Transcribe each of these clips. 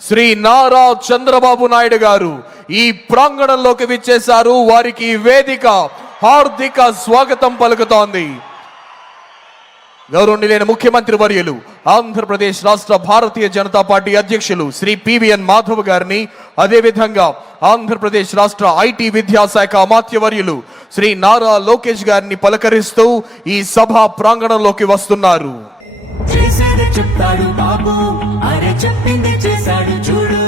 శ్రీ నారా చంద్రబాబు నాయుడు గారు ఈ ప్రాంగణంలోకి విచ్చేశారు. వారికి వేదిక హార్దిక స్వాగతం పలుకుతోంది. గౌరవనీయులైన ముఖ్యమంత్రి వర్యులు ఆంధ్రప్రదేశ్ రాష్ట్ర భారతీయ జనతా పార్టీ అధ్యక్షులు శ్రీ పివిఎన్ మాధవ్ గారిని అదేవిధంగా ఆంధ్రప్రదేశ్ రాష్ట్ర ఐటీ విద్యాశాఖ అమాత్యవర్యులు శ్రీ నారా లోకేష్ గారిని పలకరిస్తూ ఈ సభ ప్రాంగణంలోకి వస్తున్నారు. చెప్తాడు బాబు. అరే చెప్పింది చేశాడు చూడు.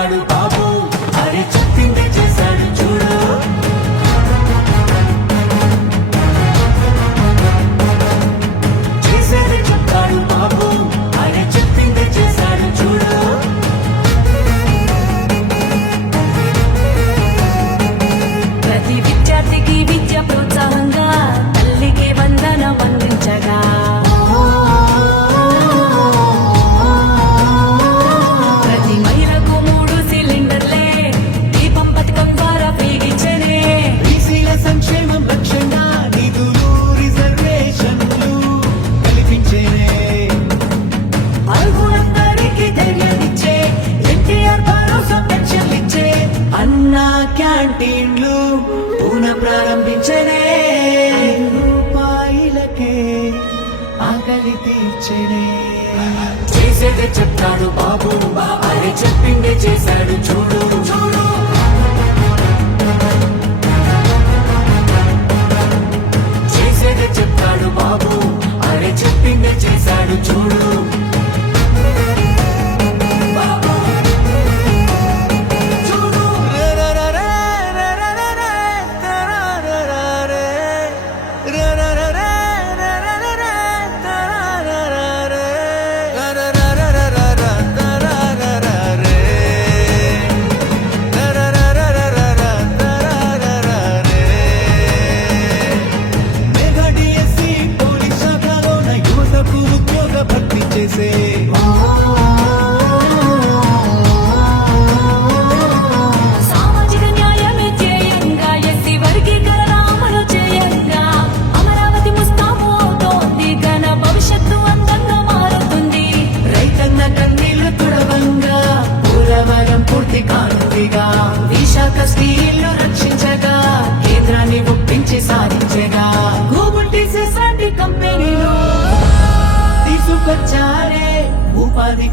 చేశాడు బాబు. అరే చెప్పింది చేశాడు చూడు. చేసేది చెప్తాడు బాబు. అరే చెప్పింది చేశాడు చూడు. ప్రతి విద్యార్థికి విద్య క్యాంటీన్లు పునః ప్రారంభించనే. రూపాయలకే ఆకలి తీర్చనే. చేసేదే చెప్తాడు బాబు అరే చెప్పిందే చేశాడు చూడు చూడు. చేసేదే చెప్తాడు బాబు అరే చెప్పిందే చేశాడు చూడు.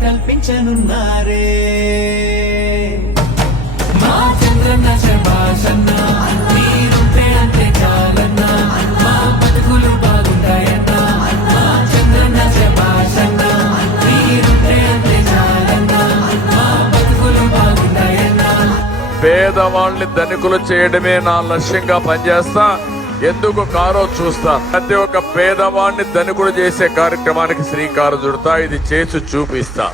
కల్పించనున్నారే. మా చంద్రన్న శభాషన్న మీరుంటే అంతే చాలన్న మా బతుకులు బాగుంటాయన్న మా చంద్రన్న శభాషన్న మీరుంటే అంతే చాలన్న మా బతుకులు బాగుంటాయన్న. పేదవాళ్ళని ధనికులు చేయడమే నా లక్ష్యంగా పనిచేస్తా. ఎందుకు కారో చూస్తా. ప్రతి ఒక్క పేదవాడిని ధనికుడు చేసే కార్యక్రమానికి శ్రీకారం చుడతా. ఇది చేసి చూపిస్తా.